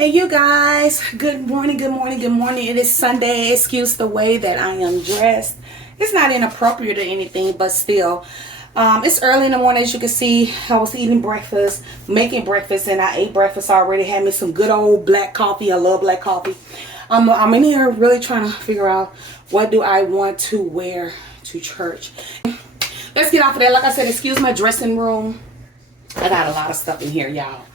Hey you guys, good morning, good morning, good morning. It is Sunday. Excuse the way that I am dressed. It's not inappropriate or anything, but still. It's early in the morning. As you can see, I was eating breakfast, making breakfast, and I ate breakfast already. Had me some good old black coffee. I love black coffee. I'm in here really trying to figure out what do I want to wear to church. Let's get off of that. Like I said, excuse my dressing room. I got a lot of stuff in here, y'all.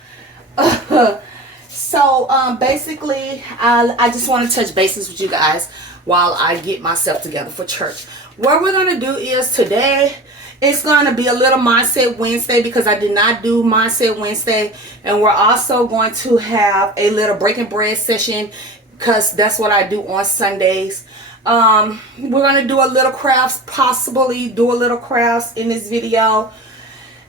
So basically, I just want to touch bases with you guys while I get myself together for church. What we're going to do is today, it's going to be a little Mindset Wednesday because I did not do Mindset Wednesday. And we're also going to have a little breaking bread session because that's what I do on Sundays. We're going to do a little crafts, possibly do a little crafts in this video.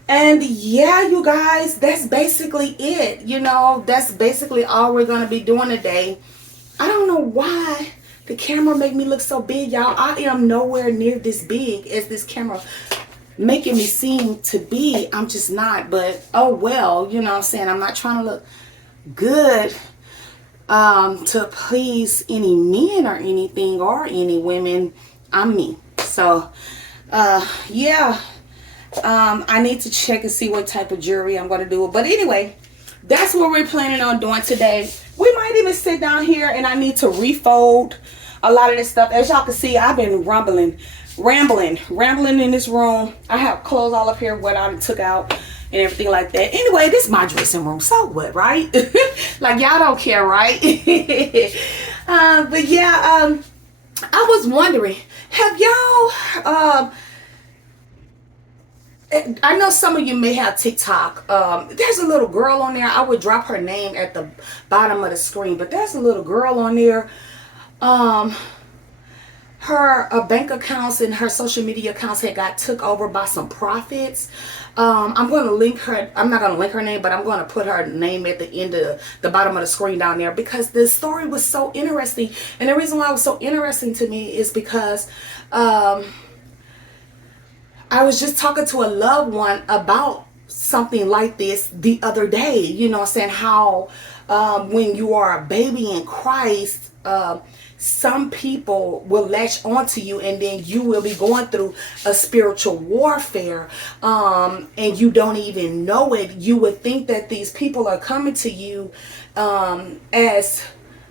And yeah, you guys, that's basically it. You know, that's basically all we're going to be doing today. I don't know why the camera make me look so big, y'all. I am nowhere near this big as this camera making me seem to be. I'm just not. But oh well, you know what I'm saying? I'm not trying to look good to please any men or anything or any women. I'm me. So yeah. I need to check and see what type of jewelry I'm going to do. But anyway, that's what we're planning on doing today. We might even sit down here and I need to refold a lot of this stuff. As y'all can see, I've been rambling in this room. I have clothes all up here, what I took out and everything like that. Anyway, this is my dressing room. So what, right? Like y'all don't care, right? But yeah, I was wondering, have y'all... I know some of you may have TikTok. There's a little girl on there. I would drop her name at the bottom of the screen, but there's a little girl on there. Her bank accounts and her social media accounts had got took over by some prophets. I'm going to link her. I'm not going to link her name, but I'm going to put her name at the end of the bottom of the screen down there because the story was so interesting. And the reason why it was so interesting to me is because I was just talking to a loved one about something like this the other day. You know what I'm saying? How when you are a baby in Christ, some people will latch onto you and then you will be going through a spiritual warfare and you don't even know it. You would think that these people are coming to you as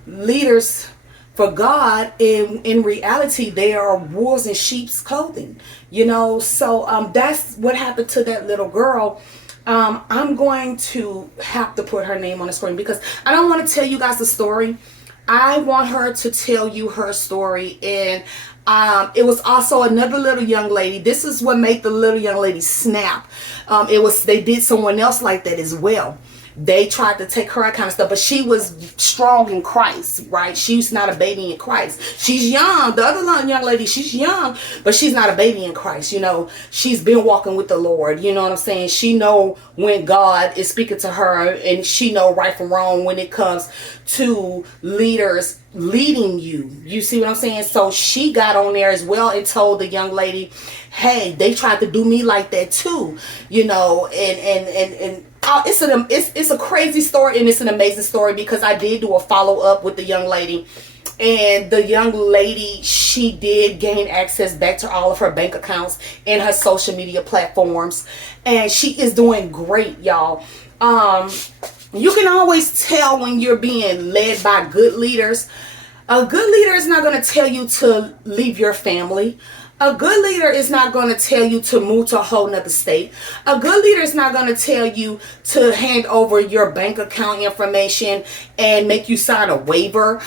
leaders for God. In reality, they are wolves in sheep's clothing, you know. So that's what happened to that little girl. I'm going to have to put her name on the screen because I don't want to tell you guys the story. I want her to tell you her story. And it was also another little young lady. This is what made the little young lady snap. They did someone else like that as well. They tried to take her kind of stuff, but she was strong in Christ, right? She's not a baby in Christ. She's young. The other young lady, she's young, but she's not a baby in Christ. You know, she's been walking with the Lord. You know what I'm saying? She know when God is speaking to her, and she know right from wrong when it comes to leaders leading you. You see what I'm saying? So she got on there as well and told the young lady, hey, they tried to do me like that too. You know, and it's a crazy story and it's an amazing story because I did do a follow-up with the young lady, and the young lady, she did gain access back to all of her bank accounts and her social media platforms, and she is doing great, y'all. You can always tell when you're being led by good leaders. A good leader is not going to tell you to leave your family. A good leader is not going to tell you to move to a whole nother state. A good leader is not going to tell you to hand over your bank account information and make you sign a waiver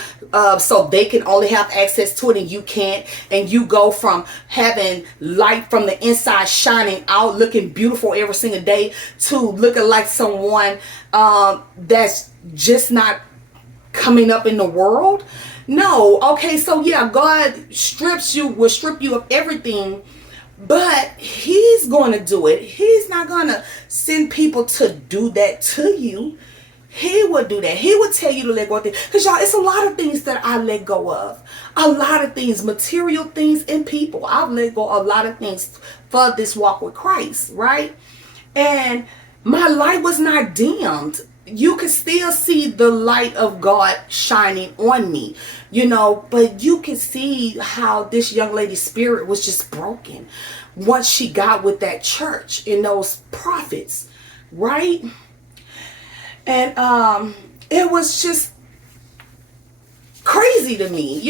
so they can only have access to it and you can't. And you go from having light from the inside shining out, looking beautiful every single day, to looking like someone that's just not coming up in the world. No. Okay, so yeah, God will strip you of everything, but he's going to do it. He's not going to send people to do that to you. He would do that. He would tell you to let go of things. Because y'all, it's a lot of things that I let go of. A lot of things, material things and people. I've let go of a lot of things for this walk with Christ, right? And my light was not dimmed. You could still see the light of God shining on me, but you could see how this young lady's spirit was just broken once she got with that church and those prophets, right? And it was just crazy to me,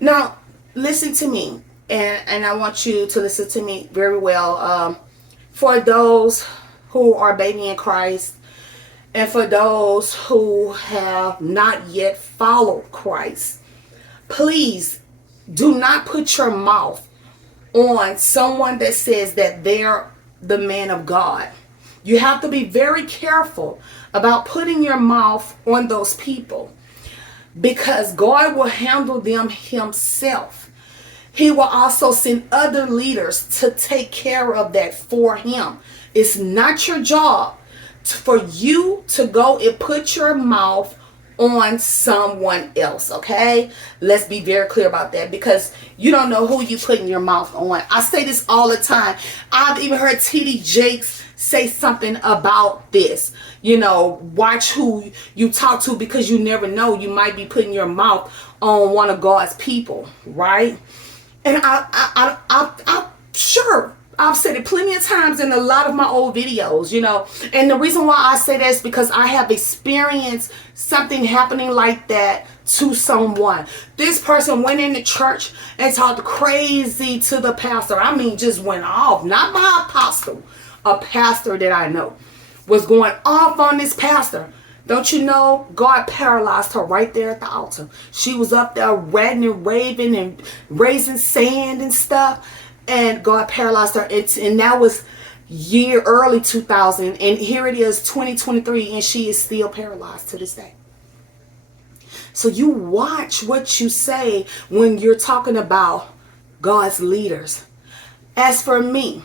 now listen to me, and I want you to listen to me very well. For those who are baby in Christ, and for those who have not yet followed Christ, please do not put your mouth on someone that says that they're the man of God. You have to be very careful about putting your mouth on those people, because God will handle them himself. He will also send other leaders to take care of that for him. It's not your job for you to go and put your mouth on someone else, okay? Let's be very clear about that, because you don't know who you putting your mouth on. I say this all the time. I've even heard T.D. Jakes say something about this. Watch who you talk to, because you never know. You might be putting your mouth on one of God's people, right? And I'm sure I've said it plenty of times in a lot of my old videos, and the reason why I say that is because I have experienced something happening like that to someone. This person went into church and talked crazy to the pastor. I mean, just went off. Not my apostle. A pastor that I know was going off on this pastor. Don't you know, God paralyzed her right there at the altar. She was up there ranting and raving and raising sand and stuff, and God paralyzed her. And that was early 2000, and here it is 2023, and she is still paralyzed to this day. So you watch what you say when you're talking about God's leaders. As for me,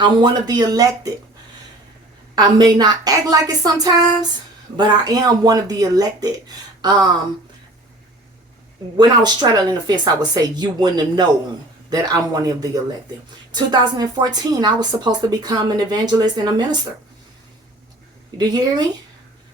I'm one of the elected. I may not act like it sometimes, but I am one of the elected. When I was straddling the fence, I would say you wouldn't have known that I'm one of the elected. 2014, I was supposed to become an evangelist and a minister. Do you hear me?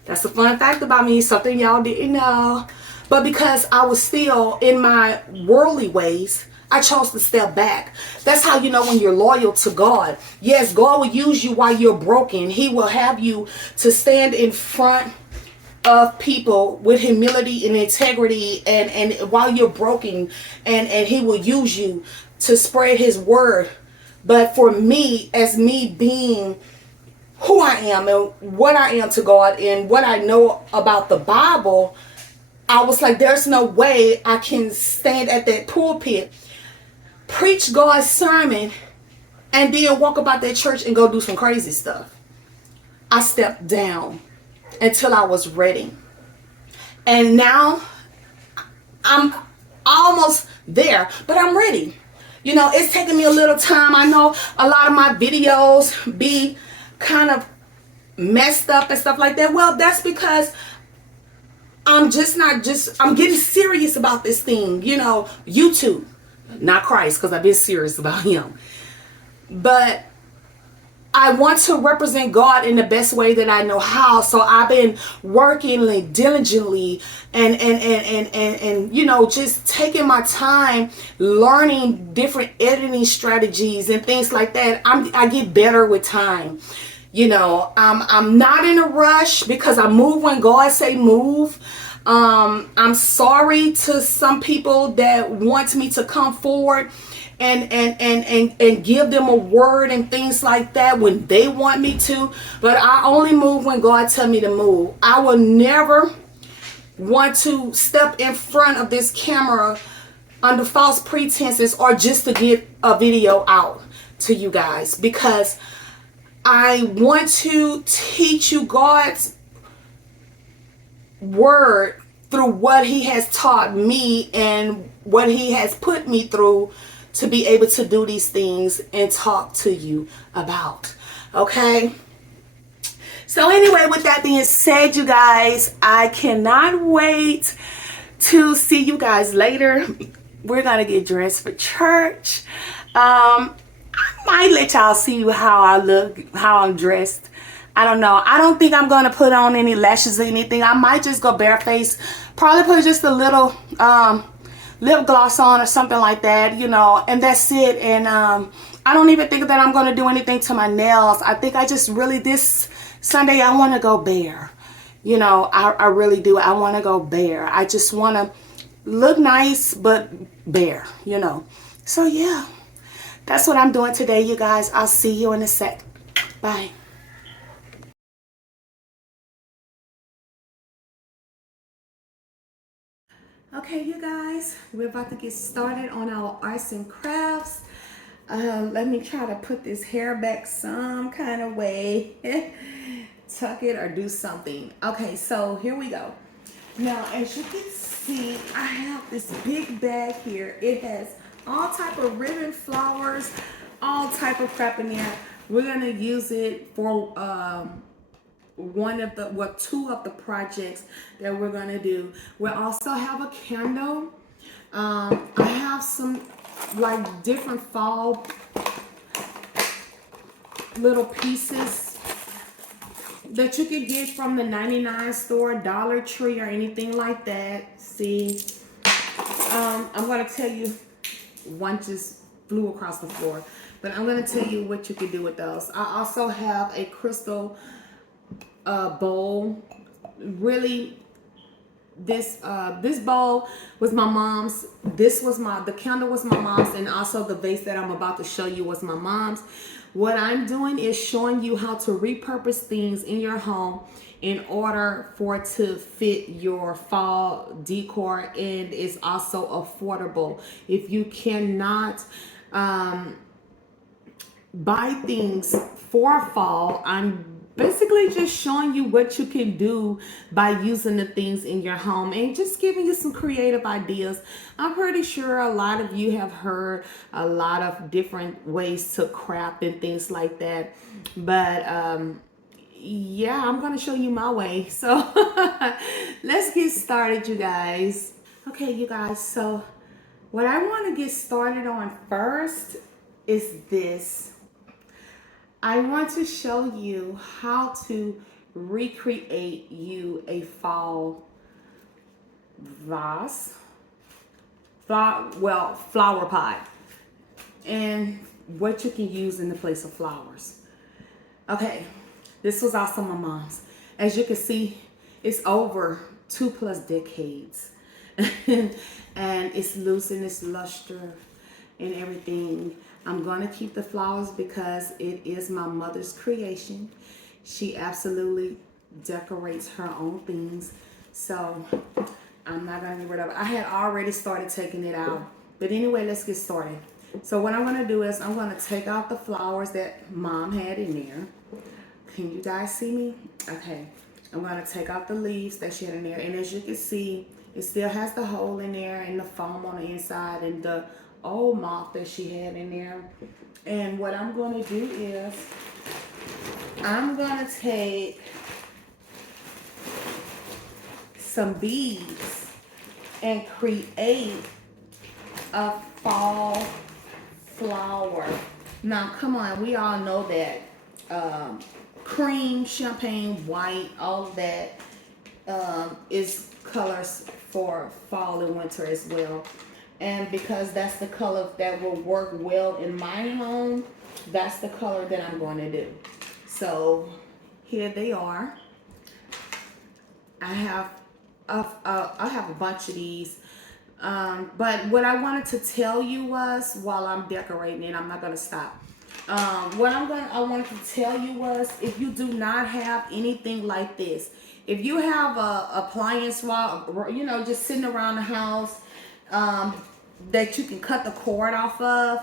That's a fun fact about me, something y'all didn't know. But because I was still in my worldly ways, I chose to step back. That's how you know when you're loyal to God. Yes, God will use you while you're broken. He will have you to stand in front of people with humility and integrity, and while you're broken, and he will use you to spread his word. But for me, as me being who I am and what I am to God and what I know about the Bible, I was like, there's no way I can stand at that pulpit, preach God's sermon, and then walk about that church and go do some crazy stuff. I stepped down until I was ready. And now I'm almost there, but I'm ready. It's taking me a little time. I know a lot of my videos be kind of messed up and stuff like that. Well, that's because I'm getting serious about this thing. YouTube, not Christ, because I've been serious about him. But I want to represent God in the best way that I know how. So I've been working diligently and just taking my time, learning different editing strategies and things like that. I get better with time. I'm not in a rush, because I move when God say move. I'm sorry to some people that want me to come forward and give them a word and things like that when they want me to, but I only move when God tell me to move. I will never want to step in front of this camera under false pretenses or just to get a video out to you guys, because I want to teach you God's word through what he has taught me and what he has put me through to be able to do these things and talk to you about. Okay? So anyway, with that being said, you guys, I cannot wait to see you guys later. We're going to get dressed for church. I'm might let y'all see how I look, how I'm dressed. I don't know. I don't think I'm gonna put on any lashes or anything. I might just go barefaced. Probably put just a little lip gloss on or something like that, you know, and that's it. And I don't even think that I'm gonna do anything to my nails. I think I just really, this Sunday, I want to go bare. You know, I really do. I want to go bare. I just want to look nice, but bare, you know. So yeah, that's what I'm doing today, you guys. I'll see you in a sec. Bye. Okay, you guys, we're about to get started on our arts and crafts. Let me try to put this hair back some kind of way. Tuck it or do something. Okay, so here we go. Now, as you can see, I have this big bag here. It has all type of ribbon, flowers, all type of crap in there. We're gonna use it for two of the projects that we're gonna do. We also have a candle. I have some like different fall little pieces that you could get from the 99 store, Dollar Tree, or anything like that. See, I'm gonna tell you, one just flew across the floor, but I'm gonna tell you what you can do with those. I also have a crystal bowl. Really, this bowl was my mom's. The candle was my mom's, and also the vase that I'm about to show you was my mom's. What I'm doing is showing you how to repurpose things in your home in order for it to fit your fall decor, and it's also affordable. If you cannot buy things for fall, I'm basically just showing you what you can do by using the things in your home and just giving you some creative ideas. I'm pretty sure a lot of you have heard a lot of different ways to craft and things like that, but yeah, I'm gonna show you my way. So let's get started, you guys. Okay, you guys, so what I want to get started on first is this. I want to show you how to recreate you a fall vase, flower pot, and what you can use in the place of flowers. Okay, this was also my mom's. As you can see, it's over 2+ decades. And it's loose and it's luster and everything. I'm gonna keep the flowers because it is my mother's creation. She absolutely decorates her own things. So I'm not gonna get rid of it. I had already started taking it out. But anyway, let's get started. So what I'm gonna do is I'm gonna take out the flowers that mom had in there. Can you guys see me? Okay. I'm gonna take out the leaves that she had in there. And as you can see, it still has the hole in there and the foam on the inside and the old moth that she had in there. And what I'm going to do is I'm going to take some beads and create a fall flower. Now, come on, we all know that cream, champagne, white, all of that is colors for fall and winter as well. And because that's the color that will work well in my home, that's the color that I'm going to do. So here they are. I have a bunch of these. But what I wanted to tell you was, while I'm decorating, and I'm not going to stop. What I wanted to tell you was, if you do not have anything like this, if you have a appliance, just sitting around the house, that you can cut the cord off of,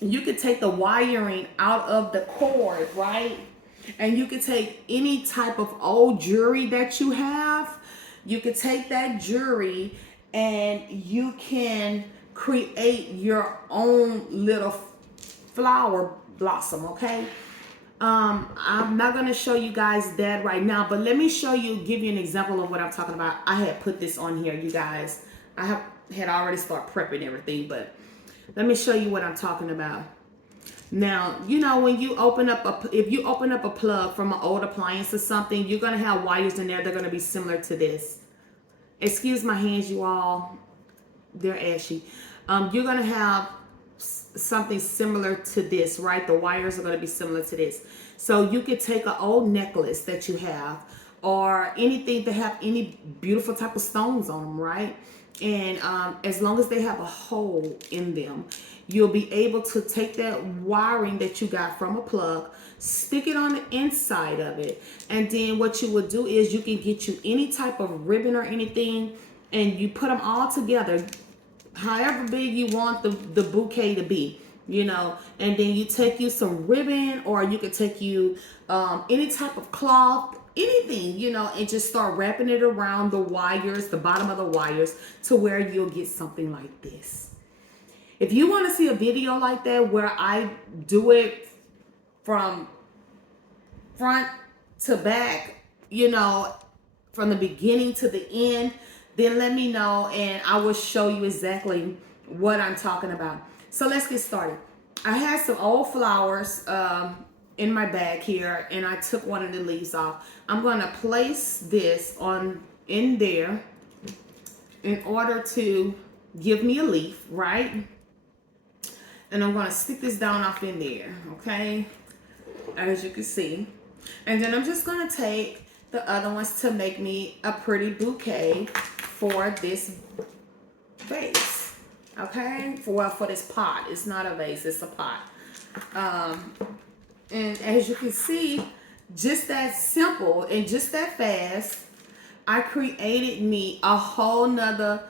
you could take the wiring out of the cord, right? And you could take any type of old jewelry that you have. You could take that jewelry and you can create your own little flower blossom, okay? I'm not going to show you guys that right now, but let me give you an example of what I'm talking about. I had put this on here, you guys. I had already started prepping everything, but Let me show you what I'm talking about. Now, you know, when you open up if you open up a plug from an old appliance or something, you're going to have wires in there. They're going to be similar to this. Excuse my hands, you all. They're ashy. You're going to have something similar to this, right? The wires are going to be similar to this. So you could take an old necklace that you have or anything that have any beautiful type of stones on them, right? And as long as they have a hole in them, you'll be able to take that wiring that you got from a plug, stick it on the inside of it, and then what you would do is you can get you any type of ribbon or anything, and you put them all together however big you want the bouquet to be, you know, and then you take you some ribbon, or you could take you any type of cloth, anything, you know, and just start wrapping it around the wires, the bottom of the wires, to where you'll get something like this. If you want to see a video like that where I do it from front to back, you know, from the beginning to the end, then let me know and I will show you exactly what I'm talking about. So let's get started. I had some old flowers in my bag here, and I took one of the leaves off. I'm going to place this in there in order to give me a leaf, right? And I'm going to stick this down off in there, okay? As you can see. And then I'm just going to take the other ones to make me a pretty bouquet for this vase, okay? For this pot. It's not a vase, it's a pot. And as you can see, just that simple and just that fast, I created me a whole nother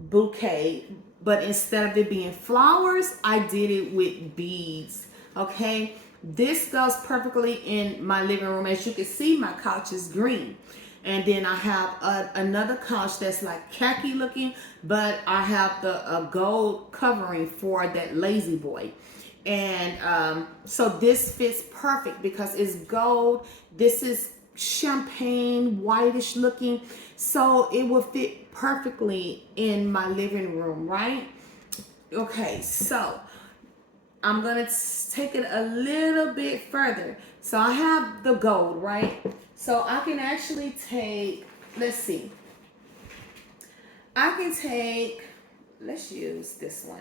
bouquet. But instead of it being flowers, I did it with beads, okay? This goes perfectly in my living room. As you can see, my couch is green. And then I have another couch that's like khaki looking, but I have the gold covering for that lazy boy. And so this fits perfect because it's gold. This is champagne, whitish looking. So it will fit perfectly in my living room, right? Okay, so I'm going to take it a little bit further. So I have the gold, right? So I can actually take, let's see. I can take, let's use this one.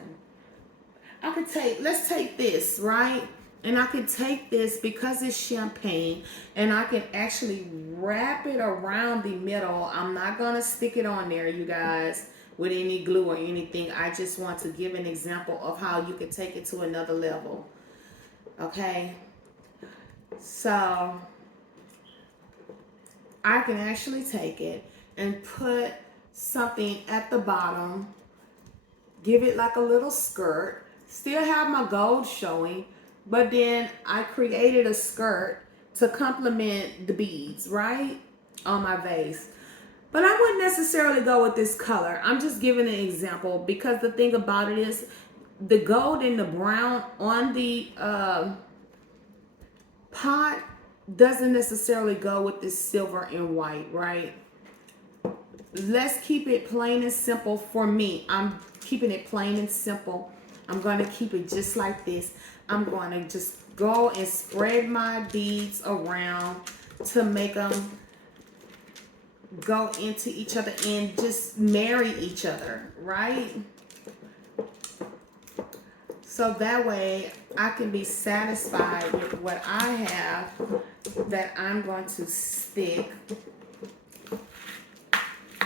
Let's take this, right? And I can take this because it's champagne, and I can actually wrap it around the middle. I'm not going to stick it on there, you guys, with any glue or anything. I just want to give an example of how you can take it to another level. Okay? So I can actually take it and put something at the bottom, give it like a little skirt, still have my gold showing, but then I created a skirt to complement the beads, right, on my vase. But I wouldn't necessarily go with this color. I'm just giving an example because the thing about it is the gold and the brown on the pot doesn't necessarily go with this silver and white, right? Let's keep it plain and simple for me. I'm keeping it plain and simple. I'm going to keep it just like this. I'm going to just go and spread my beads around to make them go into each other and just marry each other, right? So that way I can be satisfied with what I have that I'm going to stick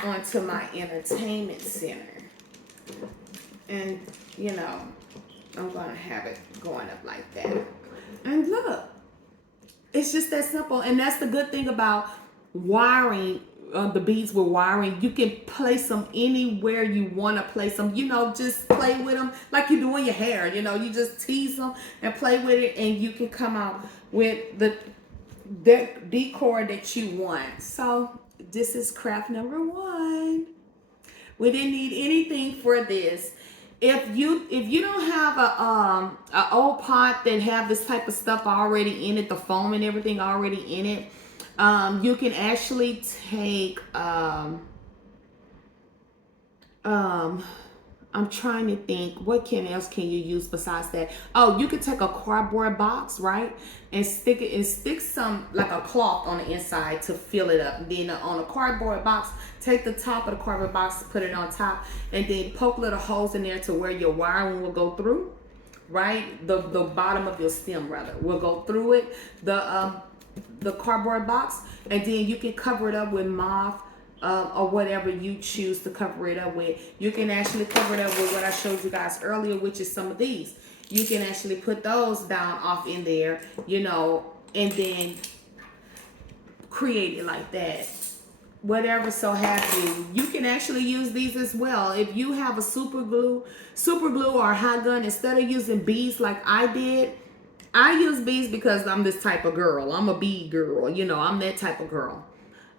onto my entertainment center. And, you know, I'm going to have it going up like that. And look, it's just that simple. And that's the good thing about wiring, the beads with wiring. You can place them anywhere you want to place them. You know, just play with them like you do in your hair. You know, you just tease them and play with it, and you can come out with the decor that you want. So this is craft number 1. We didn't need anything for this. If you don't have a old pot that have this type of stuff already in it, the foam and everything already in it, you can actually take I'm I'm trying to think, what else can you use besides that? Oh, you could take a cardboard box, right, and stick some like a cloth on the inside to fill it up. And then on a cardboard box, take the top of the cardboard box, put it on top, and then poke little holes in there to where your wiring will go through. Right, the bottom of your stem rather will go through it, the cardboard box, and then you can cover it up with moth or whatever you choose to cover it up with. You can actually cover it up with what I showed you guys earlier, which is some of these. You can actually put those down off in there, you know, and then create it like that. Whatever so have you. You can actually use these as well. If you have a super glue or a hot gun, instead of using beads like I did, I use beads because I'm this type of girl. I'm a bead girl, you know, I'm that type of girl.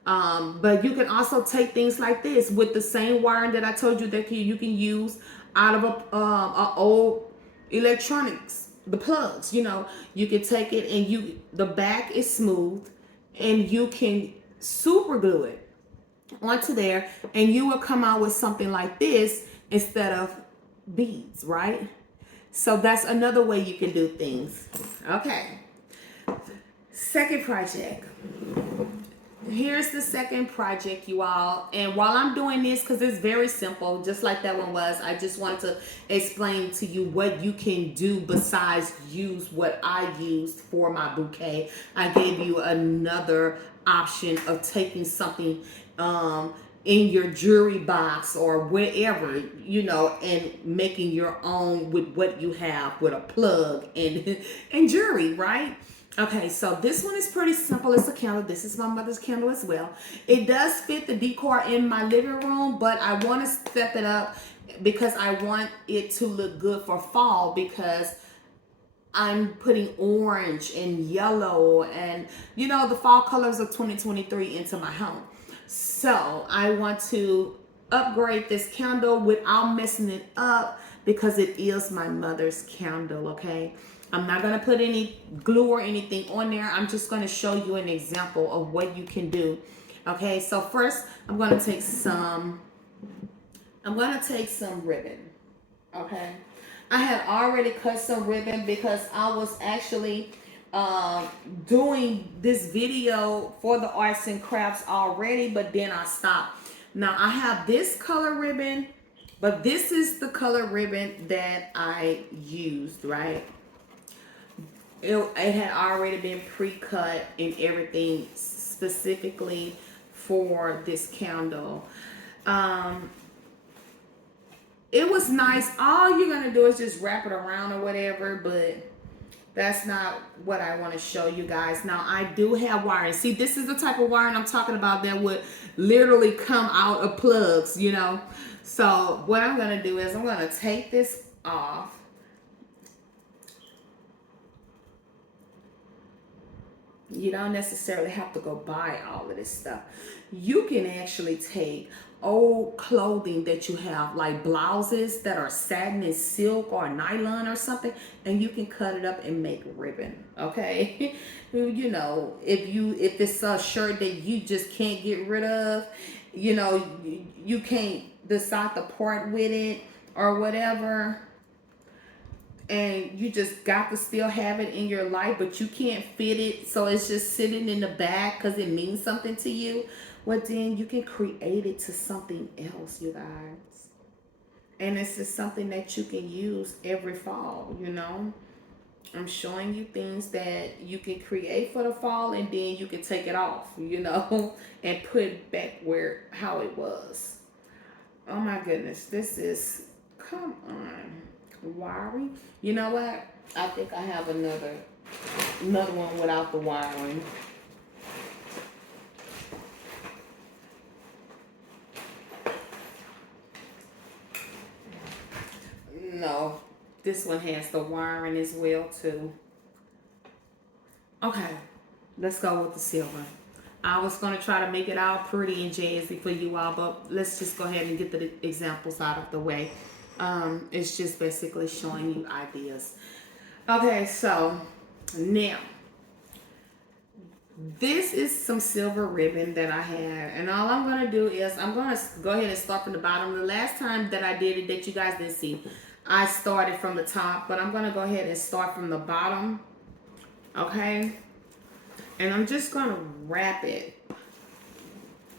But you can also take things like this with the same wiring that I told you that you can use out of a old electronics, the plugs. You know, you can take it and the back is smooth, and you can super glue it onto there, and you will come out with something like this instead of beads, right? So that's another way you can do things. Okay. Second project. Here's the second project, you all. And while I'm doing this, because it's very simple, just like that one was, I just wanted to explain to you what you can do besides use what I used for my bouquet. I gave you another option of taking something in your jewelry box or wherever, you know, and making your own with what you have with a plug and and jewelry, right? Okay, so this one is pretty simple. It's a candle. This is my mother's candle as well. It does fit the decor in my living room, but I want to step it up because I want it to look good for fall, because I'm putting orange and yellow and, you know, the fall colors of 2023 into my home. So I want to upgrade this candle without messing it up because it is my mother's candle, okay? I'm not going to put any glue or anything on there. I'm just going to show you an example of what you can do. Okay, so first I'm going to take some ribbon. Okay, I had already cut some ribbon because I was actually doing this video for the arts and crafts already, but then I stopped. Now I have this color ribbon, but this is the color ribbon that I used, right? It had already been pre-cut and everything specifically for this candle. It was nice. All you're gonna do is just wrap it around or whatever, but that's not what I want to show you guys. Now I do have wiring. See, this is the type of wiring I'm talking about that would literally come out of plugs, you know. So what I'm gonna do is I'm gonna take this off. You don't necessarily have to go buy all of this stuff. You can actually take old clothing that you have, like blouses that are satin and silk or nylon or something, and you can cut it up and make ribbon, okay? You know, if it's a shirt that you just can't get rid of, you know, you can't decide to part with it or whatever, and you just got to still have it in your life, but you can't fit it, so it's just sitting in the back because it means something to you. Well, then you can create it to something else, you guys. And it's just something that you can use every fall, you know. I'm showing you things that you can create for the fall, and then you can take it off, you know, and put it back how it was. Oh my goodness, this is, come on. Wiring. You know what? I think I have another one without the wiring. No, this one has the wiring as well too. Okay, let's go with the silver. I was going to try to make it all pretty and jazzy for you all, but let's just go ahead and get the examples out of the way. It's just basically showing you ideas. Okay, so now This is some silver ribbon that I had, and all I'm gonna do is I'm gonna go ahead and start from the bottom. The last time that I did it that you guys didn't see, I started from the top, but I'm gonna go ahead and start from the bottom, okay? And I'm just gonna wrap it.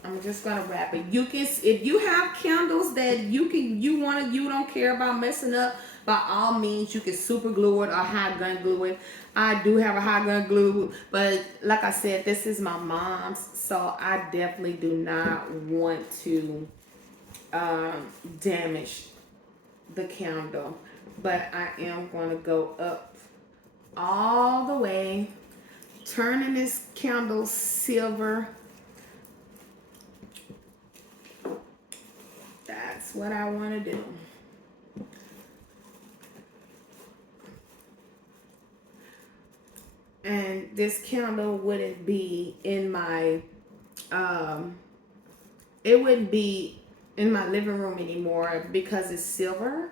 I'm just gonna wrap it. You can, if you have candles that you don't care about messing up, by all means you can super glue it or hot gun glue it. I do have a hot gun glue, but like I said, this is my mom's, so I definitely do not want to damage the candle. But I am going to go up all the way, turning this candle silver. That's what I want to do. And this candle wouldn't be in my it wouldn't be in my living room anymore because it's silver.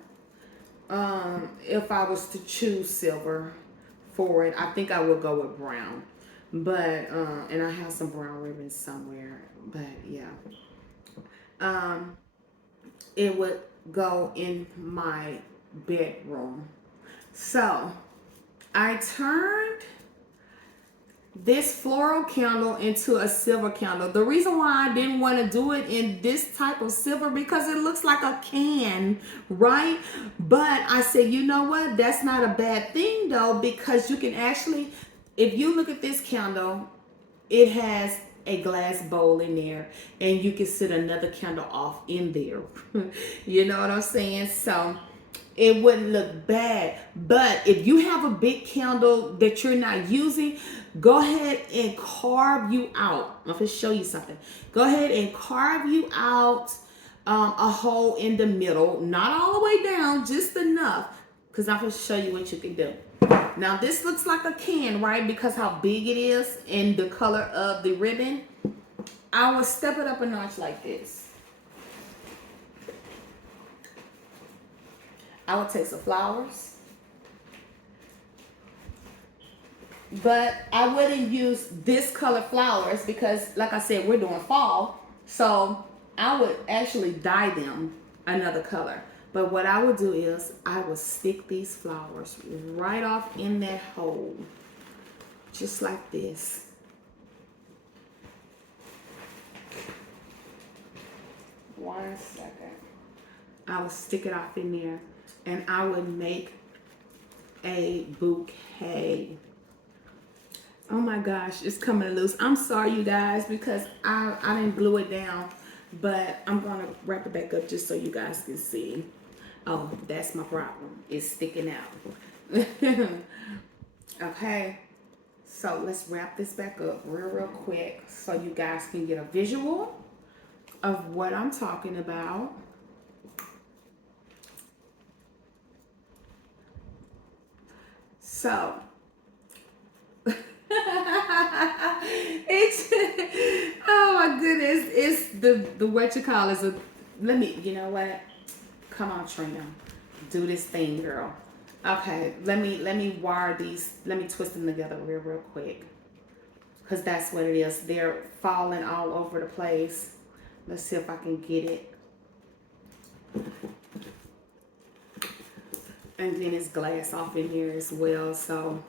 If I was to choose silver for it, I think I would go with brown. But and I have some brown ribbons somewhere. But yeah. It would go in my bedroom. So I turned this floral candle into a silver candle. The reason why I didn't want to do it in this type of silver because it looks like a can, right? But I said, you know what? That's not a bad thing though, because you can actually, if you look at this candle, it has a glass bowl in there and you can sit another candle off in there. You know what I'm saying? So it wouldn't look bad. But if you have a big candle that you're not using, go ahead and carve you out. I'm going to show you something. Go ahead and carve you out a hole in the middle, not all the way down, just enough, because I'm going to show you what you can do. Now this looks like a can, right? Because how big it is and the color of the ribbon. I will step it up a notch like this. I would take some flowers, but I wouldn't use this color flowers because, like I said, we're doing fall. So I would actually dye them another color. But what I would do is I would stick these flowers right off in that hole, just like this. One second. I would stick it off in there and I would make a bouquet. Oh my gosh, it's coming loose. I'm sorry, you guys, because I didn't glue it down, but I'm gonna wrap it back up just so you guys can see. Oh, that's my problem. It's sticking out. Okay, so let's wrap this back up real quick so you guys can get a visual of what I'm talking about. So it's oh my goodness, it's the what you call is a, let me, you know what, come on Trina, do this thing, girl. Okay, let me wire these, let me twist them together real quick, because that's what it is. They're falling all over the place. Let's see if I can get it. And then it's glass off in here as well, so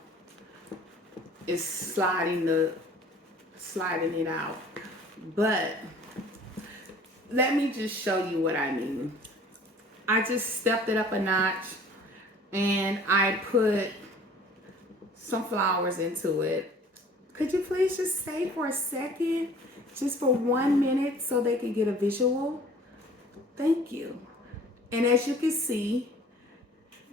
it's sliding it out. But let me just show you what I mean. I just stepped it up a notch and I put some flowers into it. Could you please just stay for a second, just for 1 minute, so they can get a visual? Thank you. And as you can see,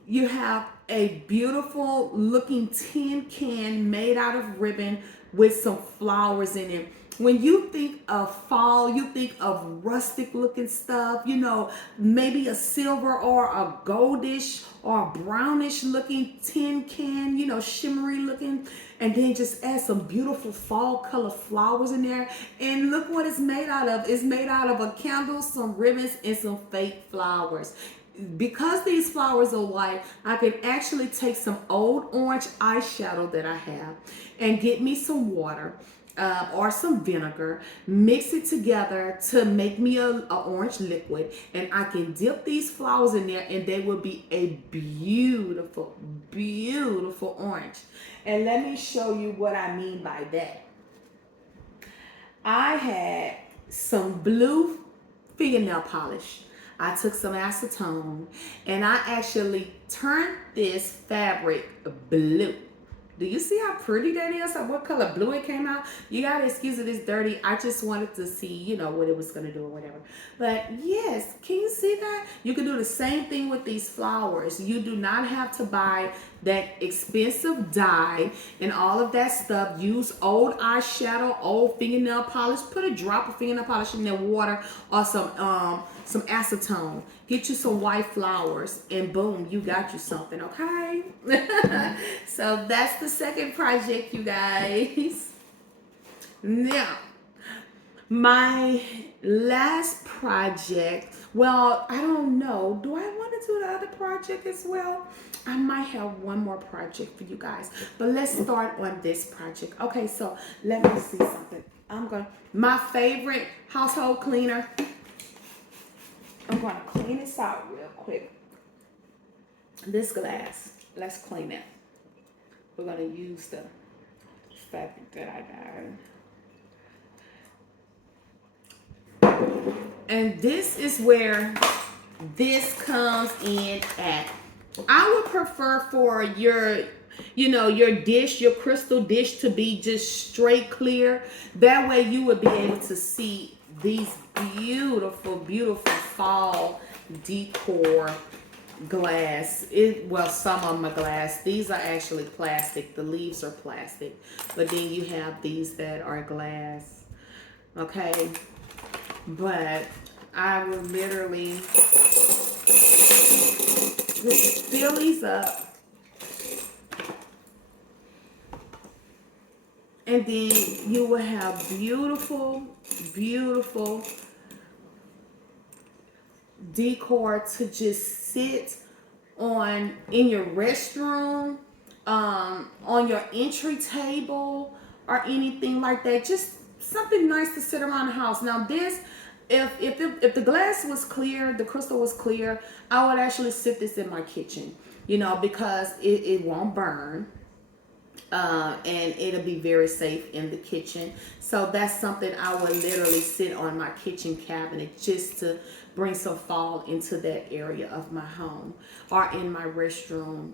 you have a beautiful looking tin can made out of ribbon with some flowers in it. When you think of fall, you think of rustic looking stuff, you know, maybe a silver or a goldish or a brownish looking tin can, you know, shimmery looking, and then just add some beautiful fall color flowers in there. And look what it's made out of. It's made out of a candle, some ribbons, and some fake flowers. Because these flowers are white, I can actually take some old orange eyeshadow that I have and get me some water or some vinegar, mix it together to make me a orange liquid, and I can dip these flowers in there, and they will be a beautiful, beautiful orange. And let me show you what I mean by that. I had some blue fingernail polish. I took some acetone and I actually turned this fabric blue. Do you see how pretty that is? Or what color blue it came out? You gotta excuse it, it's dirty. I just wanted to see, what it was gonna do or whatever. But yes, can you see that? You can do the same thing with these flowers. You do not have to buy that expensive dye and all of that stuff. Use old eyeshadow, old fingernail polish. Put a drop of fingernail polish in their water or some acetone. Get you some white flowers and boom, you got you something, okay? So that's the second project, you guys. Now, my last project, well, I don't know. Do I want to do the other project as well? I might have one more project for you guys, but let's start on this project. Okay, so let me see something. My favorite household cleaner. I'm going to clean this out real quick. This glass, let's clean it. We're going to use the fabric that I got. And this is where this comes in at. I would prefer for your dish, your crystal dish, to be just straight clear. That way you would be able to see these beautiful, beautiful fall decor glass. Some of them are glass. These are actually plastic. The leaves are plastic. But then you have these that are glass. Okay. But I will literally just fill these up. And then you will have beautiful, beautiful decor to just sit in your restroom, on your entry table or anything like that. Just something nice to sit around the house. Now this, if the glass was clear, the crystal was clear, I would actually sit this in my kitchen, because it won't burn. And it'll be very safe in the kitchen. So that's something I would literally sit on my kitchen cabinet just to bring some fall into that area of my home or in my restroom.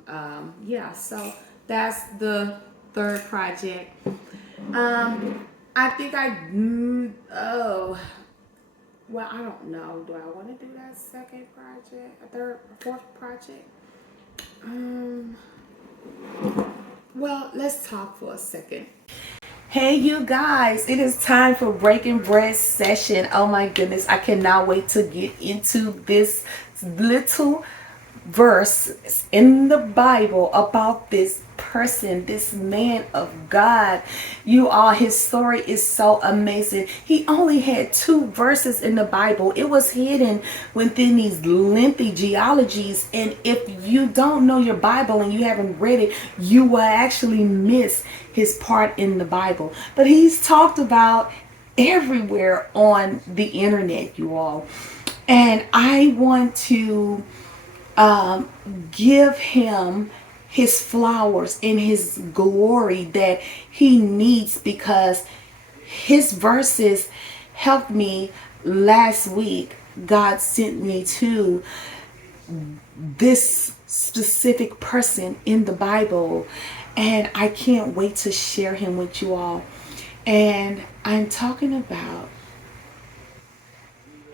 So that's the third project. I think I don't know. Do I want to do that second project, fourth project? Well, let's talk for a second. Hey, you guys, it is time for Breaking Bread session. Oh my goodness, I cannot wait to get into this little verse in the Bible about this person, this man of God. You all, his story is so amazing. He only had 2 verses in the Bible. It was hidden within these lengthy genealogies, and if you don't know your Bible and you haven't read it, you will actually miss his part in the Bible. But he's talked about everywhere on the internet, you all, and I want to give him his flowers and his glory that he needs, because his verses helped me last week. God sent me to this specific person in the Bible, and I can't wait to share him with you all. And I'm talking about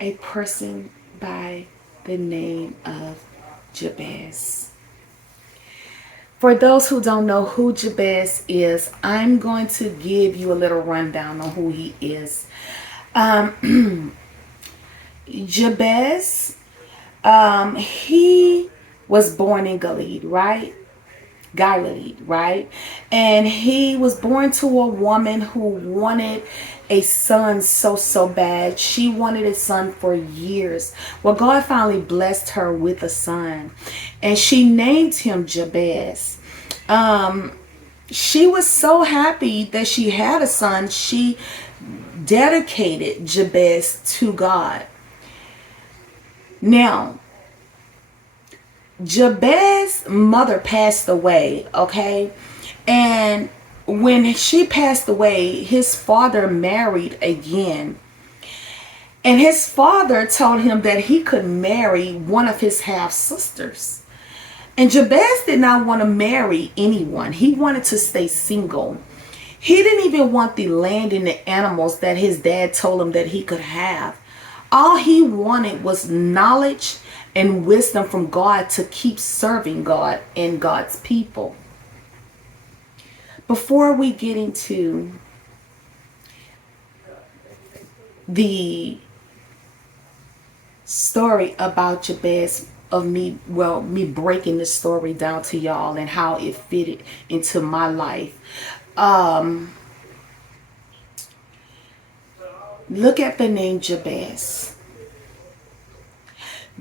a person by the name of Jabez. For those who don't know who Jabez is, I'm going to give you a little rundown on who he is. Jabez, he was born in Galilee, right? And he was born to a woman who wanted a son so bad. She wanted a son for years. Well, God finally blessed her with a son, and she named him Jabez. She was so happy that she had a son. She dedicated Jabez to God. Now, Jabez's mother passed away, okay? And when she passed away, his father married again. And his father told him that he could marry one of his half sisters. And Jabez did not want to marry anyone. He wanted to stay single. He didn't even want the land and the animals that his dad told him that he could have. All he wanted was knowledge and wisdom from God to keep serving God and God's people. Before we get into the story about Jabez, of me breaking the story down to y'all and how it fitted into my life, look at the name Jabez.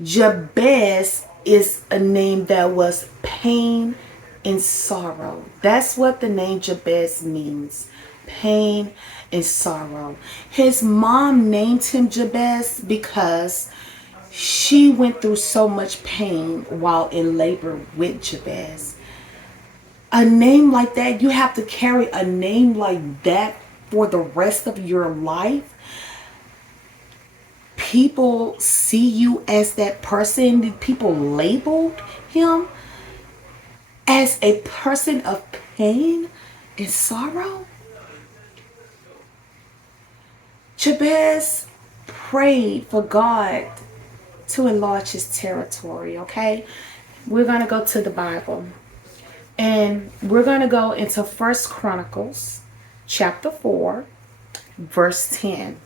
Jabez is a name that was pain and sorrow. That's what the name Jabez means. Pain and sorrow. His mom named him Jabez because she went through so much pain while in labor with Jabez. A name like that, you have to carry a name like that for the rest of your life. People see you as that person. People labeled him as a person of pain and sorrow. Jabez prayed for God to enlarge his territory, okay? We're going to go to the Bible. And we're going to go into 1 Chronicles chapter 4, verse 10.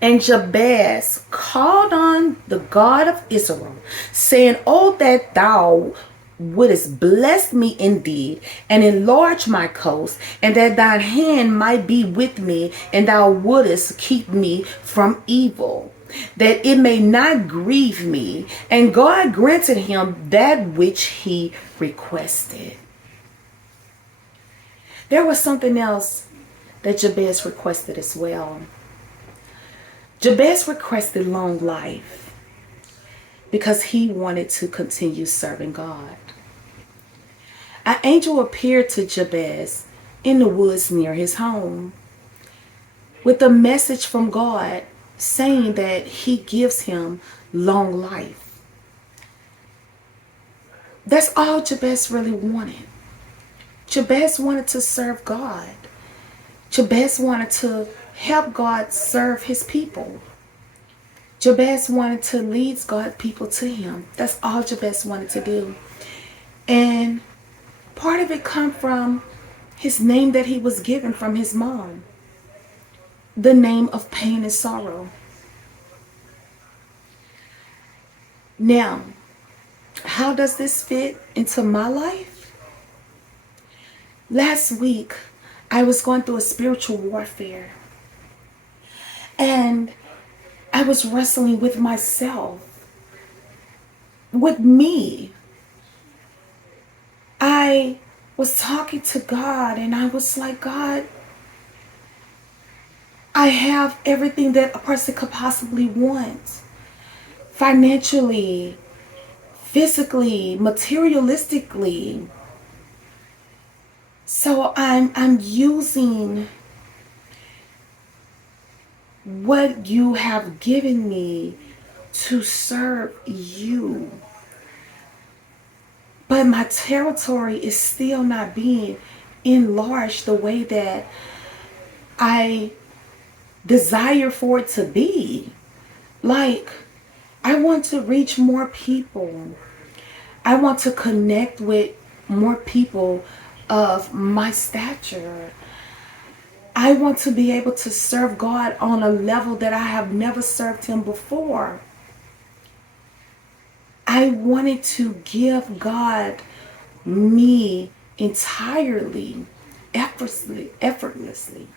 And Jabez called on the God of Israel, saying, "Oh, that thou wouldest bless me indeed, and enlarge my coast, and that thine hand might be with me, and thou wouldest keep me from evil, that it may not grieve me." And God granted him that which he requested. There was something else that Jabez requested as well. Jabez requested long life because he wanted to continue serving God. An angel appeared to Jabez in the woods near his home with a message from God saying that he gives him long life. That's all Jabez really wanted. Jabez wanted to serve God. Jabez wanted to help God serve his people. Jabez wanted to lead God's people to him. That's all Jabez wanted to do. And part of it come from his name that he was given from his mom. The name of pain and sorrow. Now, how does this fit into my life? Last week, I was going through a spiritual warfare. And I was wrestling with myself, with me. I was talking to God and I was like, "God, I have everything that a person could possibly want. Financially, physically, materialistically. So I'm using what you have given me to serve you. But my territory is still not being enlarged the way that I desire for it to be. Like, I want to reach more people. I want to connect with more people of my stature. I want to be able to serve God on a level that I have never served him before. I wanted to give God me entirely, effortlessly.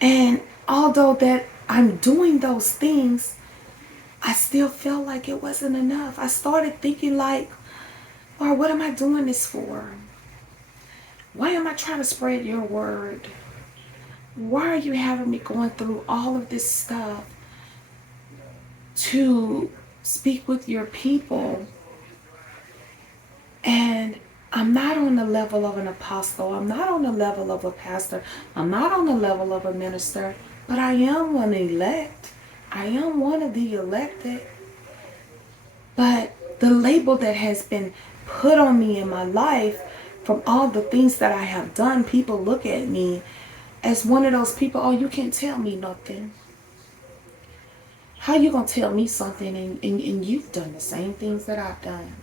And although that I'm doing those things, I still felt like it wasn't enough. I started thinking like, "Lord, what am I doing this for?" Why am I trying to spread your word? Why are you having me going through all of this stuff to speak with your people? And I'm not on the level of an apostle. I'm not on the level of a pastor. I'm not on the level of a minister. But I am one elect. I am one of the elected. But the label that has been put on me in my life from all the things that I have done, people look at me as one of those people, oh, you can't tell me nothing. How you going to tell me something and you've done the same things that I've done?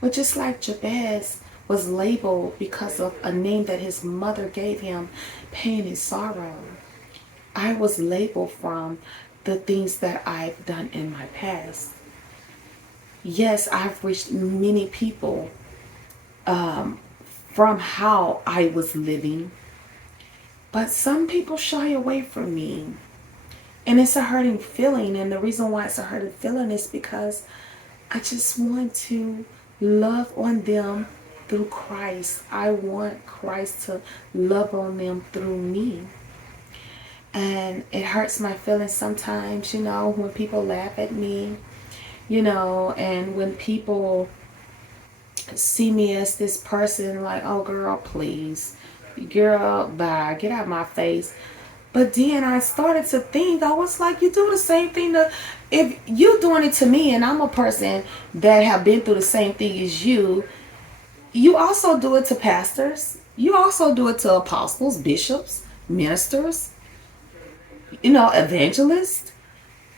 But just like Jabez was labeled because of a name that his mother gave him, pain and sorrow, I was labeled from the things that I've done in my past. Yes, I've reached many people from how I was living, but some people shy away from me. And it's a hurting feeling. And the reason why it's a hurting feeling is because I just want to love on them through Christ. I want Christ to love on them through me. And it hurts my feelings sometimes, when people laugh at me, and when people see me as this person like, oh, girl, please. Girl, bye. Get out of my face. But then I started to think, I was like, you do the same thing if you doing it to me and I'm a person that have been through the same thing as you also do it to pastors. You also do it to apostles, bishops, ministers, evangelists.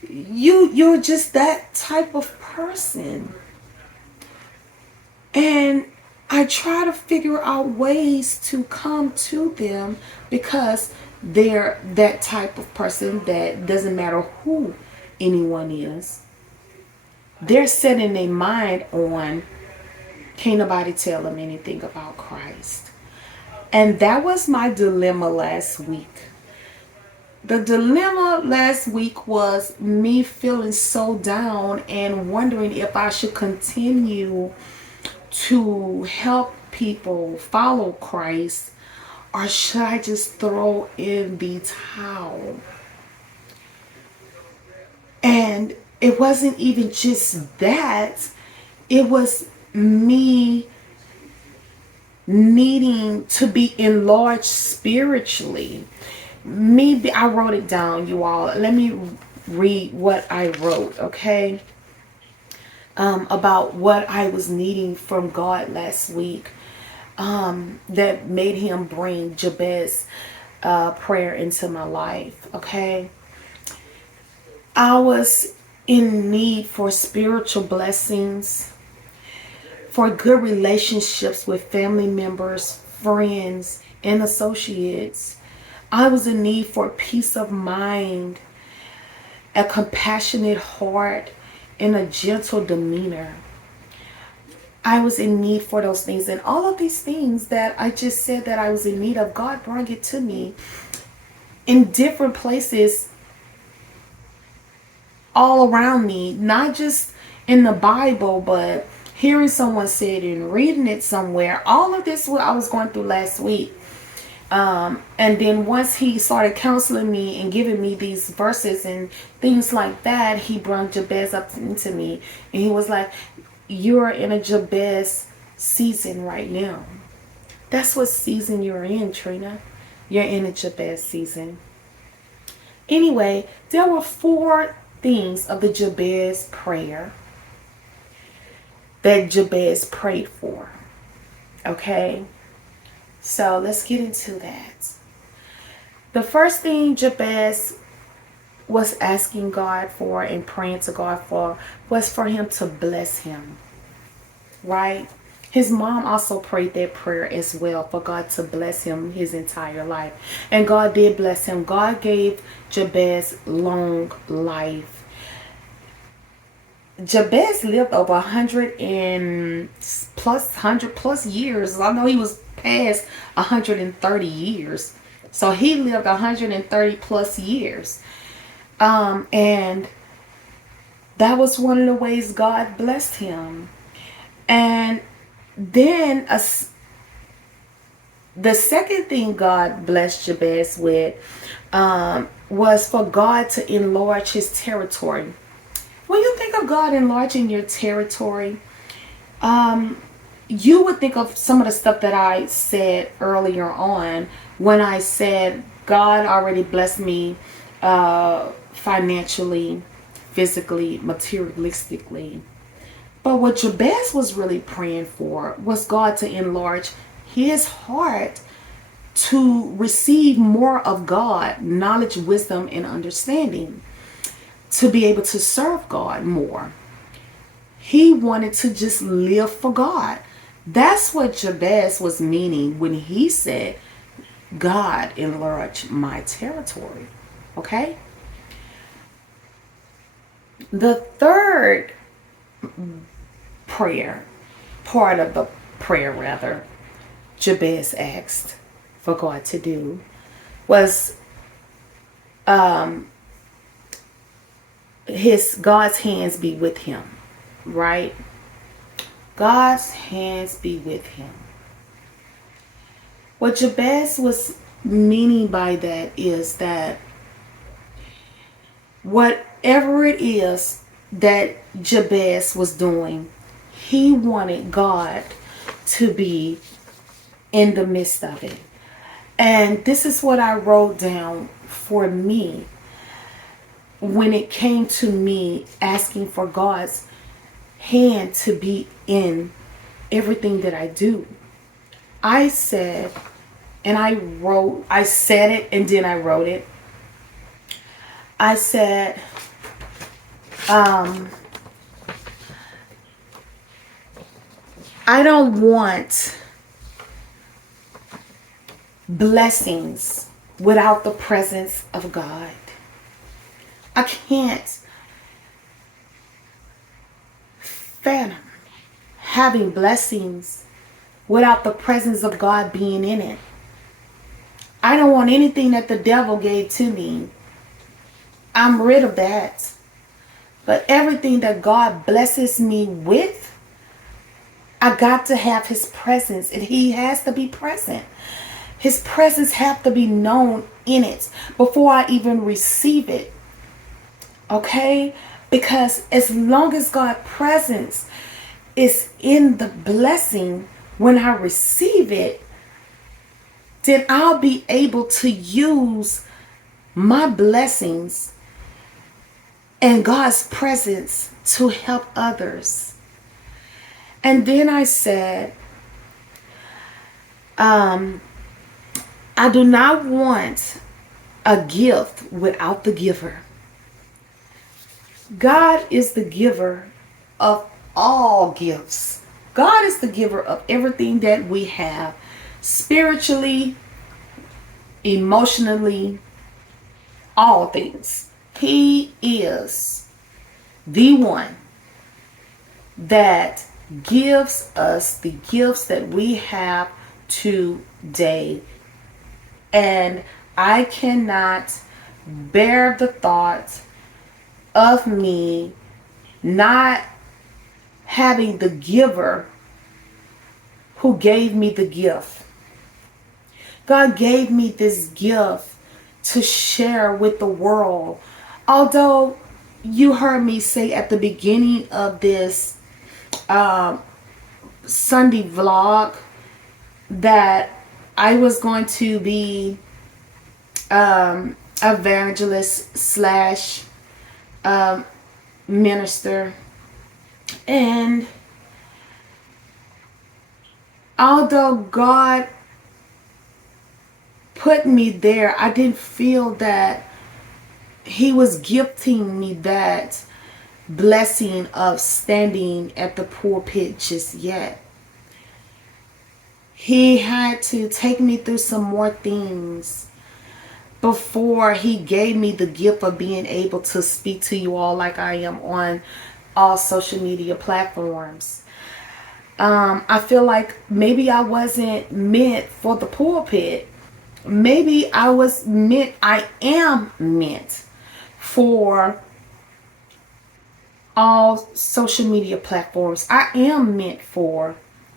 You're just that type of person. And I try to figure out ways to come to them because they're that type of person that doesn't matter who anyone is. They're setting their mind on, can't nobody tell them anything about Christ. And that was my dilemma last week. The dilemma last week was me feeling so down and wondering if I should continue to help people follow Christ, or should I just throw in the towel? And it wasn't even just that. It was me needing to be enlarged spiritually. I wrote it down, you all. Let me read what I wrote, okay? About what I was needing from God last week. That made him bring Jabez prayer into my life. Okay, I was in need for spiritual blessings, for good relationships with family members, friends, and associates. I was in need for peace of mind, a compassionate heart, and a gentle demeanor. I was in need for those things, and all of these things that I just said that I was in need of, God brought it to me in different places all around me, not just in the Bible, but hearing someone say it and reading it somewhere. All of this what I was going through last week. And then once he started counseling me and giving me these verses and things like that, he brought Jabez up into me, and he was like, you're in a Jabez season right now. That's what season you're in, Trina. You're in a Jabez season. Anyway, there were 4 things of the Jabez prayer that Jabez prayed for. Okay? So let's get into that. The first thing Jabez was asking God for and praying to God for was for him to bless him, right? His mom also prayed that prayer as well, for God to bless him his entire life. And God did bless him. God gave Jabez long life. Jabez lived over 100 plus years. I know he was past 130 years. So he lived 130 plus years. And that was one of the ways God blessed him. And then The second thing God blessed Jabez with was for God to enlarge his territory. When you think of God enlarging your territory, you would think of some of the stuff that I said earlier on when I said God already blessed me financially, physically, materialistically. But what Jabez was really praying for was God to enlarge his heart to receive more of God, knowledge, wisdom, and understanding, to be able to serve God more. He wanted to just live for God. That's what Jabez was meaning when he said, God enlarge my territory. Okay? The third prayer, part of the prayer rather, Jabez asked for God to do was his God's hands be with him, right? God's hands be with him. What Jabez was meaning by that is that whatever it is that Jabez was doing, he wanted God to be in the midst of it. And this is what I wrote down for me when it came to me asking for God's hand to be in everything that I do. I said, and I said it and then I wrote it. I said, I don't want blessings without the presence of God. I can't fathom having blessings without the presence of God being in it. I don't want anything that the devil gave to me. I'm rid of that. But everything that God blesses me with, I got to have his presence, and he has to be present. His presence have to be known in it before I even receive it. Okay? Because as long as God's presence is in the blessing, when I receive it, then I'll be able to use my blessings and God's presence to help others. And then I said, I do not want a gift without the giver. God is the giver of all gifts. God is the giver of everything that we have, spiritually, emotionally, all things. He is the one that gives us the gifts that we have today. And I cannot bear the thought of me not having the giver who gave me the gift. God gave me this gift to share with the world. Although you heard me say at the beginning of this Sunday vlog that I was going to be evangelist slash minister, and although God put me there, I didn't feel that he was gifting me that blessing of standing at the pulpit just yet. He had to take me through some more things before he gave me the gift of being able to speak to you all like I am on all social media platforms. I feel like maybe I wasn't meant for the pulpit. Maybe I am meant for all social media platforms. I am meant for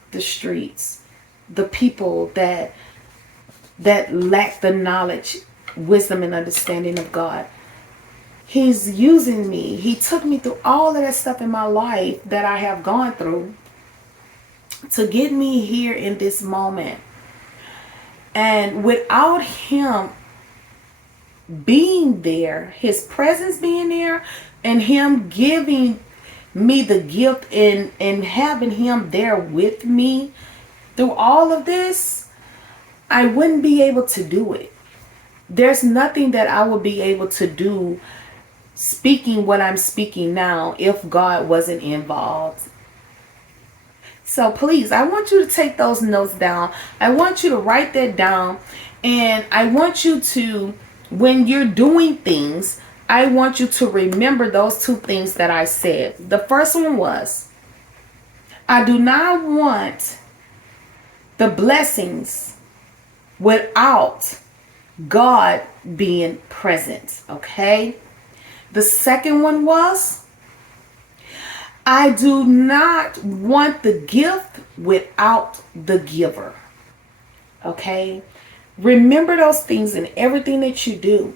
the streets, the people that that lack the knowledge, wisdom, and understanding of God. He's using me. He took me through all of that stuff in my life that I have gone through to get me here in this moment. And without him being there, his presence being there, and him giving me the gift and having him there with me through all of this, I wouldn't be able to do it. There's nothing that I would be able to do speaking what I'm speaking now if God wasn't involved. So please, I want you to take those notes down. I want you to write that down. And I want you to, when you're doing things, I want you to remember those two things that I said. The first one was, I do not want the blessings without God being present. Okay? The second one was, I do not want the gift without the giver. Okay? Remember those things in everything that you do.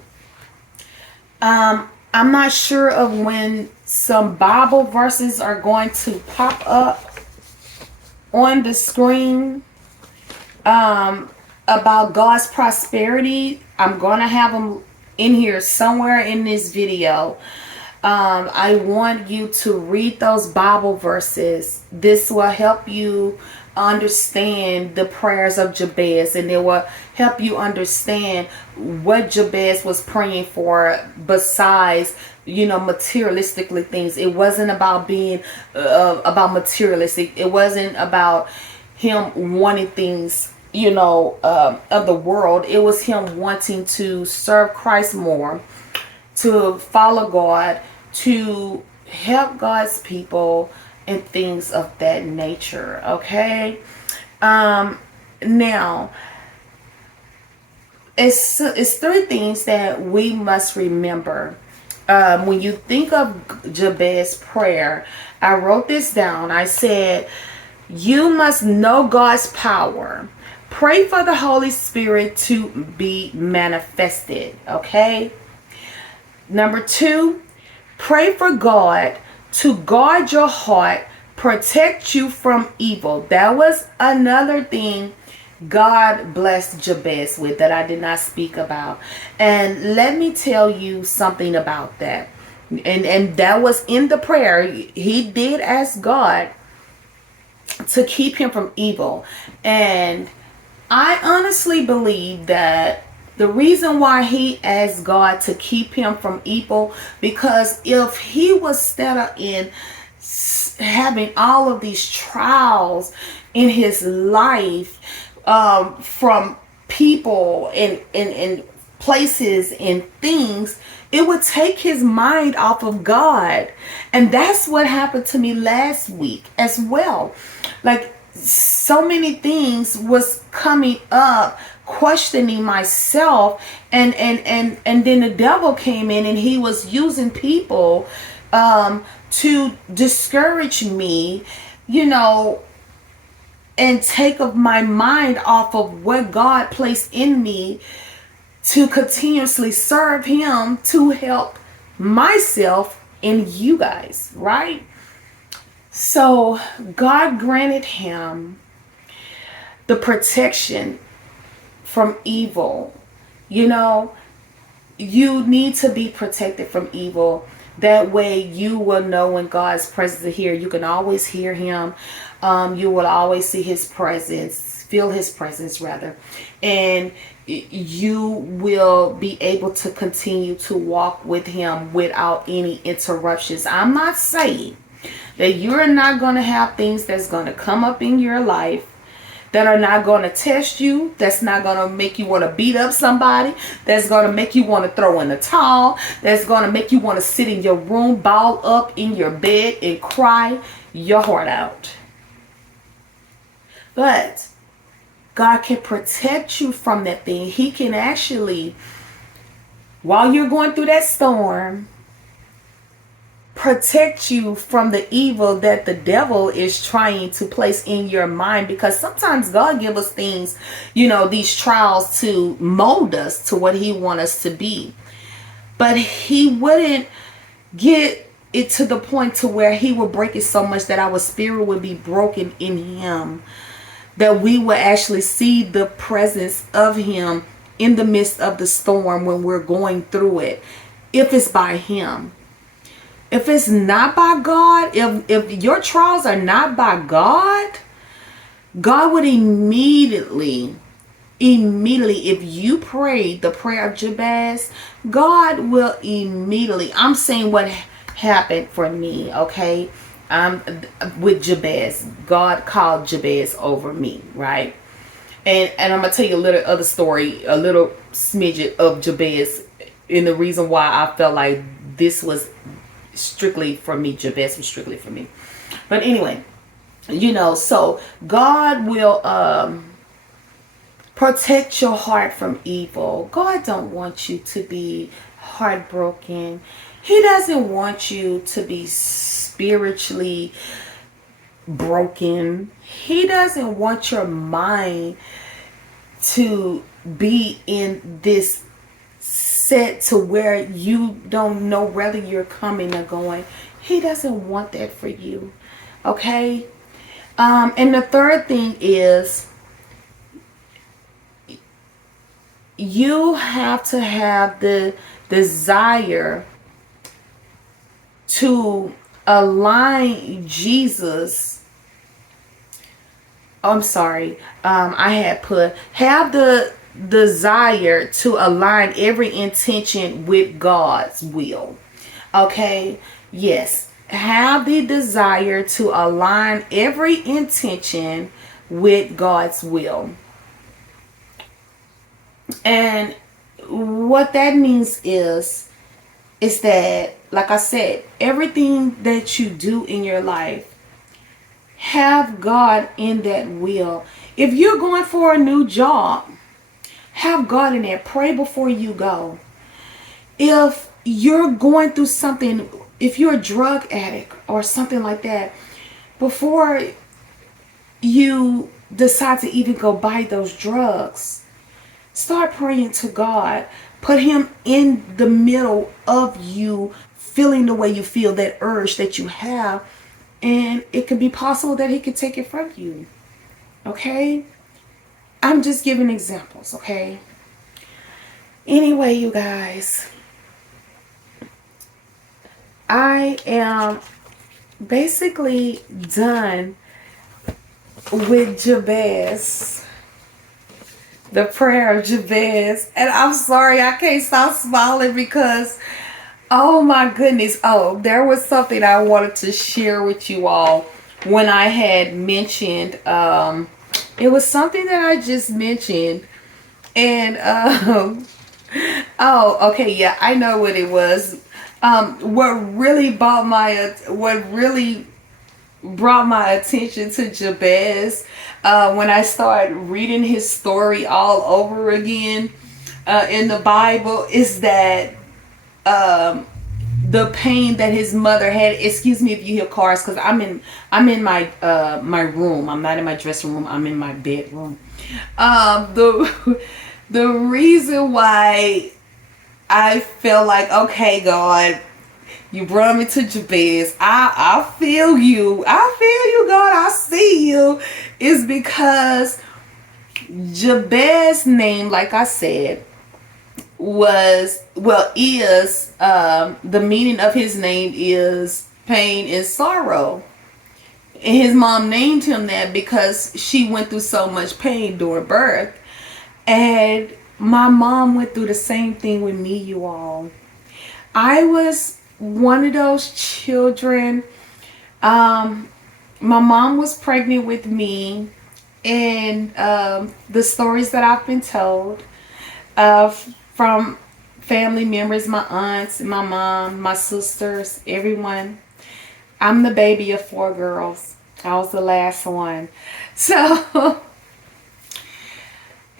I'm not sure of when some Bible verses are going to pop up on the screen about God's prosperity. I'm going to have them in here somewhere in this video. I want you to read those Bible verses. This will help you understand the prayers of Jabez, and it will help you understand what Jabez was praying for besides, materialistically things. It wasn't about being about materialistic. It wasn't about him wanting things, of the world. It was him wanting to serve Christ more, to follow God, to help God's people, and things of that nature. Okay. Now it's three things that we must remember when you think of Jabez's prayer. I wrote this down. I said, you must know God's power. Pray for the Holy Spirit to be manifested. Okay. Number 2, pray for God to guard your heart, protect you from evil. That was another thing God blessed Jabez with that I did not speak about. And let me tell you something about that. And that was in the prayer. He did ask God to keep him from evil. And I honestly believe that the reason why he asked God to keep him from evil, because if he was steady in having all of these trials in his life, from people and places and things, it would take his mind off of God. And that's what happened to me last week as well. Like, so many things was coming up, questioning myself, and then the devil came in and he was using people to discourage me, and take of my mind off of what God placed in me to continuously serve him, to help myself and you guys, right? So God granted him the protection from evil. You need to be protected from evil. That way you will know when God's presence is here. You can always hear him. You will always see his presence, feel his presence rather. And you will be able to continue to walk with him without any interruptions. I'm not saying that you're not going to have things that's going to come up in your life that are not going to test you, that's not going to make you want to beat up somebody, that's going to make you want to throw in the towel, that's going to make you want to sit in your room, ball up in your bed and cry your heart out. But God can protect you from that thing. He can actually, while you're going through that storm, protect you from the evil that the devil is trying to place in your mind, because sometimes God give us things, these trials to mold us to what he wants us to be. But he wouldn't get it to the point to where he would break it so much that our spirit would be broken in him, that we will actually see the presence of him in the midst of the storm when we're going through it, if it's by him. If it's not by God, if your trials are not by God, God would immediately, if you pray the prayer of Jabez, God will immediately, I'm saying what happened for me, okay? With Jabez, God called Jabez over me, right? And I'm gonna tell you a little other story, a little smidget of Jabez, and the reason why I felt like this was strictly for me. Jabez was strictly for me. But anyway, so God will protect your heart from evil. God don't want you to be heartbroken. He doesn't want you to be spiritually broken. He doesn't want your mind to be in this set to where you don't know whether you're coming or going. He doesn't want that for you. Okay? And the third thing is, you have to have the desire to align Jesus. I'm sorry. I had put, have the desire to align every intention with God's will. Okay? Yes. Have the desire to align every intention with God's will. And what that means is that, like I said, everything that you do in your life, have God in that will. If you're going for a new job, have God in there. Pray before you go. If you're going through something, if you're a drug addict or something like that, before you decide to even go buy those drugs, start praying to God. Put him in the middle of you feeling the way you feel, that urge that you have. And it could be possible that he could take it from you. Okay? I'm just giving examples, okay? Anyway, you guys, I am basically done with Jabez. The prayer of Jabez. And I'm sorry, I can't stop smiling because, oh my goodness. Oh, there was something I wanted to share with you all when I had mentioned, it was something that I just mentioned. And, oh, okay, yeah, I know what it was. What really brought my attention to Jabez, when I started reading his story all over again in the Bible, is that the pain that his mother had. Excuse me if you hear cars, because I'm in my my room. I'm not in my dressing room. I'm in my bedroom. The reason why I felt like, okay, God, you brought me to Jabez. I feel you. I feel you, God. I see you. Is because Jabez's name, like I said, is the meaning of his name is pain and sorrow. And his mom named him that because she went through so much pain during birth. And my mom went through the same thing with me, you all. I was one of those children. My mom was pregnant with me, and the stories that I've been told from family members, my aunts, my mom, my sisters, everyone. I'm the baby of 4 girls. I was the last one. So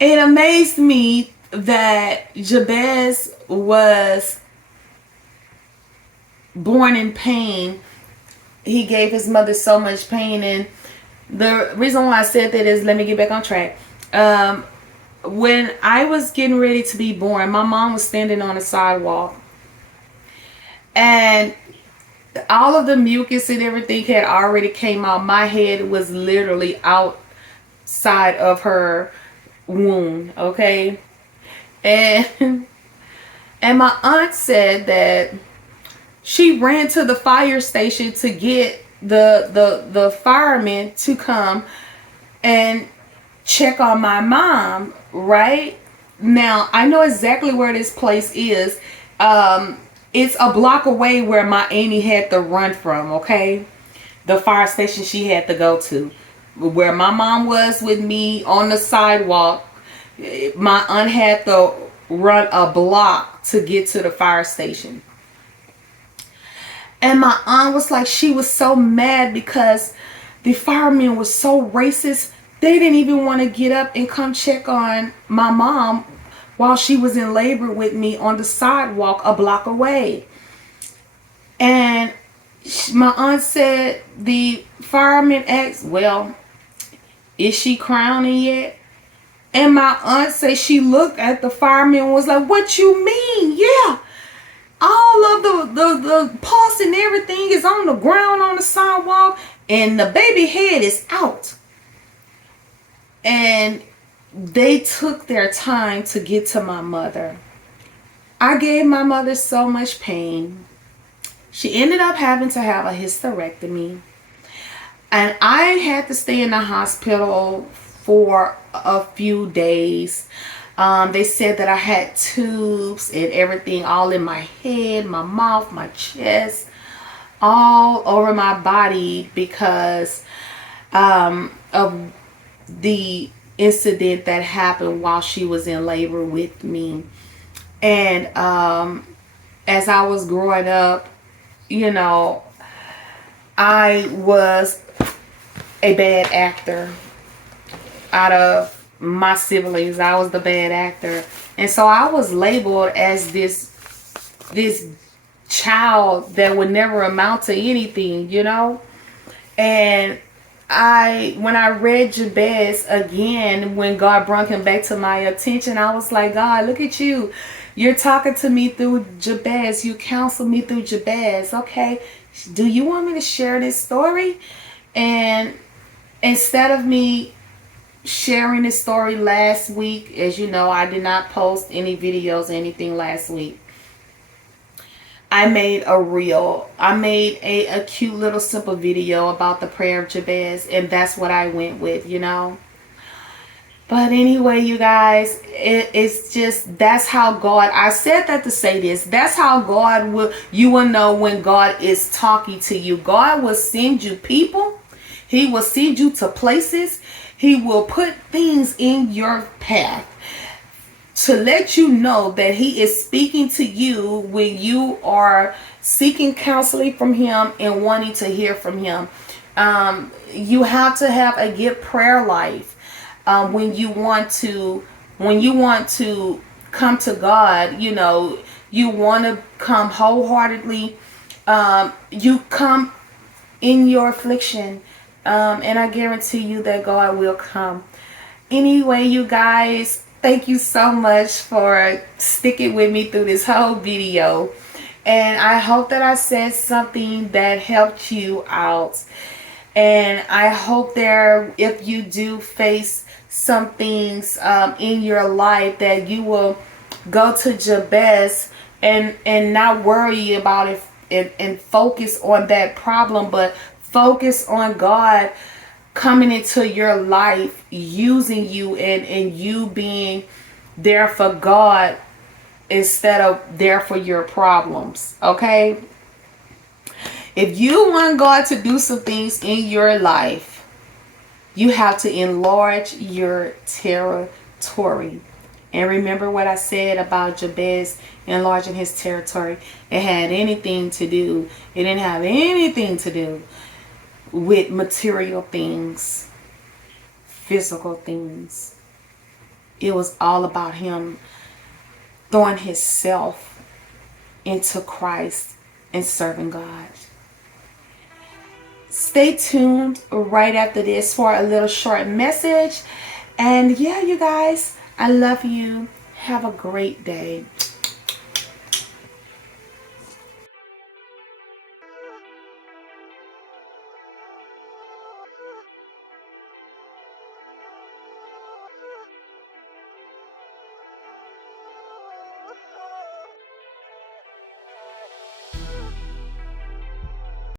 it amazed me that Jabez was born in pain. He gave his mother so much pain. And the reason why I said that is, let me get back on track. When I was getting ready to be born, my mom was standing on the sidewalk, and all of the mucus and everything had already came out. My head was literally outside of her womb, okay? And and my aunt said that she ran to the fire station to get the firemen to come and check on my mom, right? Now, I know exactly where this place is. It's a block away where my auntie had to run from, okay? The fire station she had to go to. Where my mom was with me on the sidewalk, my aunt had to run a block to get to the fire station. And my aunt was like, she was so mad because the firemen were so racist. They didn't even want to get up and come check on my mom while she was in labor with me on the sidewalk a block away. And my aunt said the fireman asked, well, is she crowning yet? And my aunt said she looked at the fireman and was like, what you mean? Yeah. All of the pulse and everything is on the ground on the sidewalk, and the baby head is out. And they took their time to get to my mother. I gave my mother so much pain. She ended up having to have a hysterectomy. And I had to stay in the hospital for a few days. They said that I had tubes and everything all in my head, my mouth, my chest, all over my body because of the incident that happened while she was in labor with me. And as I was growing up, you know, I was a bad actor. Out of my siblings, I was the bad actor. And so I was labeled as this child that would never amount to anything, you know? And when I read Jabez again, when God brought him back to my attention, I was like, God, look at you. You're talking to me through Jabez. You counsel me through Jabez. Okay, do you want me to share this story? And instead of me sharing this story last week, as you know, I did not post any videos or anything last week. I made a reel. I made a cute little simple video about the prayer of Jabez, and that's what I went with, you know. But anyway, you guys, it's just, that's how God, I said that to say this, that's how God you will know when God is talking to you. God will send you people. He will send you to places. He will put things in your path to let you know that he is speaking to you when you are seeking counseling from him and wanting to hear from him. You have to have a good prayer life. When you want to come to God, you know, you want to come wholeheartedly. You come in your affliction, and I guarantee you that God will come. Anyway, you guys, thank you so much for sticking with me through this whole video. And I hope that I said something that helped you out. And I hope if you do face some things in your life, that you will go to Jabez and not worry about it and focus on that problem, but focus on God coming into your life, using you, and you being there for God instead of there for your problems. Okay? If you want God to do some things in your life, you have to enlarge your territory. And remember what I said about Jabez enlarging his territory. It didn't have anything to do with material things, physical things. It was all about him throwing himself into Christ and serving God. Stay tuned right after this for a little short message. And yeah, you guys, I love you. Have a great day.